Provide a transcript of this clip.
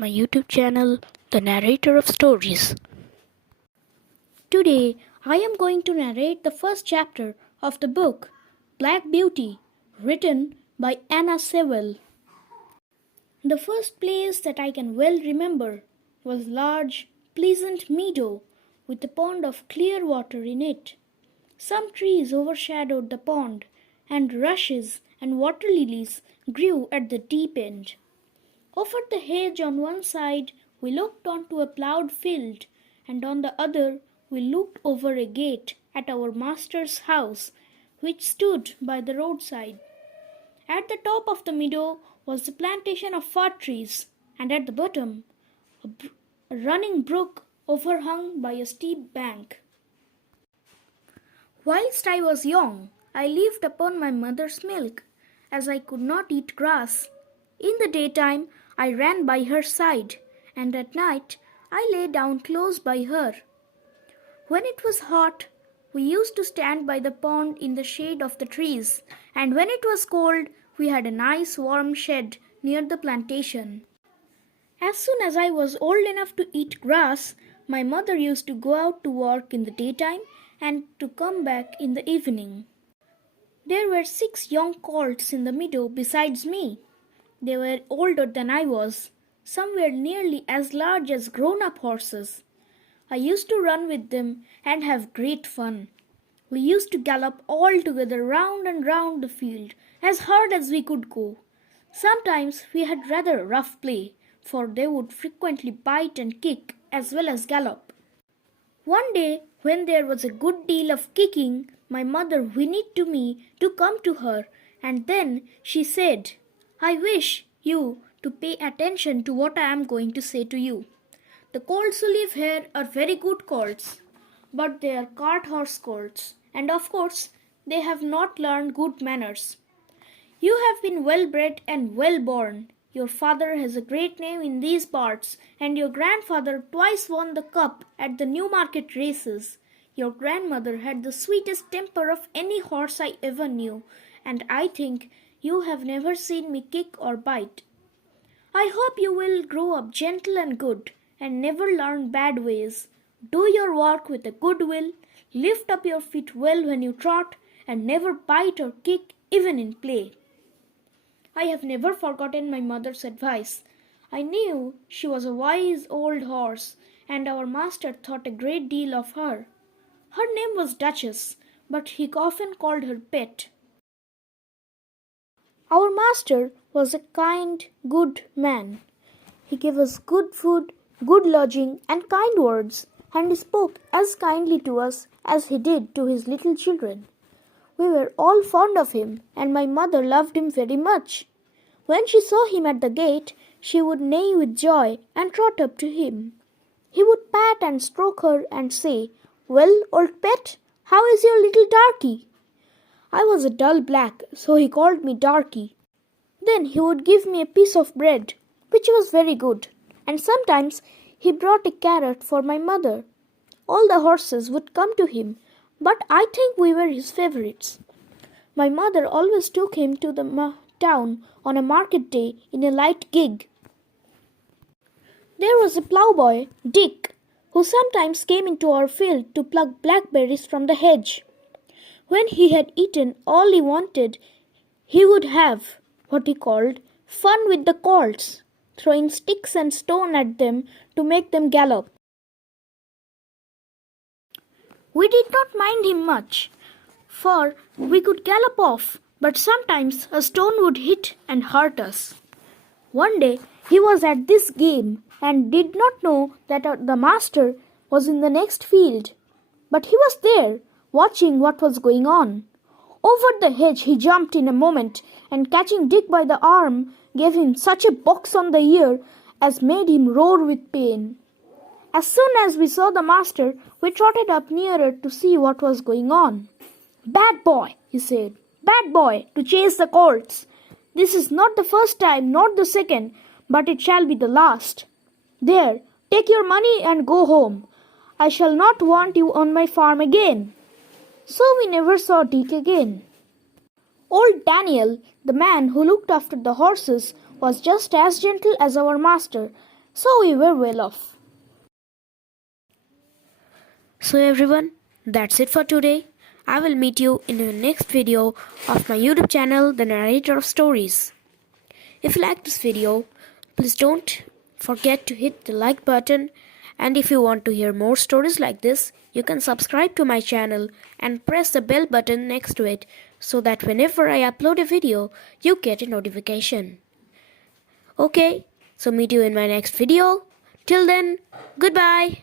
my YouTube channel, The Narrator of Stories. Today, I am going to narrate the first chapter of the book, Black Beauty, written by Anna Sewell. The first place that I can well remember was large, pleasant meadow with a pond of clear water in it. Some trees overshadowed the pond, and rushes and water lilies grew at the deep end. Over the hedge on one side we looked onto a ploughed field, and on the other we looked over a gate at our master's house, which stood by the roadside. At the top of the meadow was the plantation of fir trees, and at the bottom a running brook overhung by a steep bank. Whilst I was young, I lived upon my mother's milk, as I could not eat grass. In the daytime I ran by her side, and at night I lay down close by her. When it was hot, we used to stand by the pond in the shade of the trees, and when it was cold, we had a nice warm shed near the plantation. As soon as I was old enough to eat grass, my mother used to go out to work in the daytime and to come back in the evening. There were 6 young colts in the meadow besides me. They were older than I was. Some were nearly as large as grown-up horses. I used to run with them and have great fun. We used to gallop all together round and round the field as hard as we could go. Sometimes we had rather rough play, for they would frequently bite and kick as well as gallop. One day, when there was a good deal of kicking, my mother whinnied to me to come to her, and then she said, "I wish you to pay attention to what I am going to say to you. The colts who live here are very good colts, but they are cart horse colts, and of course they have not learned good manners. You have been well bred and well born. Your father has a great name in these parts, and your grandfather twice won the cup at the Newmarket races. Your grandmother had the sweetest temper of any horse I ever knew, and I think you have never seen me kick or bite. I hope you will grow up gentle and good, and never learn bad ways. Do your work with a good will, lift up your feet well when you trot, and never bite or kick even in play." I have never forgotten my mother's advice. I knew she was a wise old horse, and our master thought a great deal of her. Her name was Duchess, but he often called her Pet. Our master was a kind, good man. He gave us good food, good lodging, and kind words, and he spoke as kindly to us as he did to his little children. We were all fond of him, and my mother loved him very much. When she saw him at the gate, she would neigh with joy and trot up to him. He would pat and stroke her and say, "Well, old Pet, how is your little darky?" I was a dull black, so he called me Darky. Then he would give me a piece of bread, which was very good, and sometimes he brought a carrot for my mother. All the horses would come to him, but I think we were his favorites. My mother always took him to the town on a market day in a light gig. There was a ploughboy, Dick, who sometimes came into our field to pluck blackberries from the hedge. When he had eaten all he wanted, he would have what he called fun with the colts, throwing sticks and stones at them to make them gallop. We did not mind him much, for we could gallop off, but sometimes a stone would hit and hurt us. One day he was at this game and did not know that the master was in the next field, but he was there, watching what was going on. Over the hedge he jumped in a moment, and catching Dick by the arm, gave him such a box on the ear as made him roar with pain. As soon as we saw the master, we trotted up nearer to see what was going on. "Bad boy," he said, "bad boy, to chase the colts. This is not the first time, nor the second, but it shall be the last. There, take your money and go home. I shall not want you on my farm again." So we never saw Dick again. Old Daniel, the man who looked after the horses, was just as gentle as our master, so we were well off. So everyone, that's it for today. I will meet you in the next video of my YouTube channel, The Narrator of Stories. If you like this video, please don't forget to hit the like button, and if you want to hear more stories like this, you can subscribe to my channel and press the bell button next to it so that whenever I upload a video, you get a notification. Okay, so meet you in my next video. Till then, goodbye.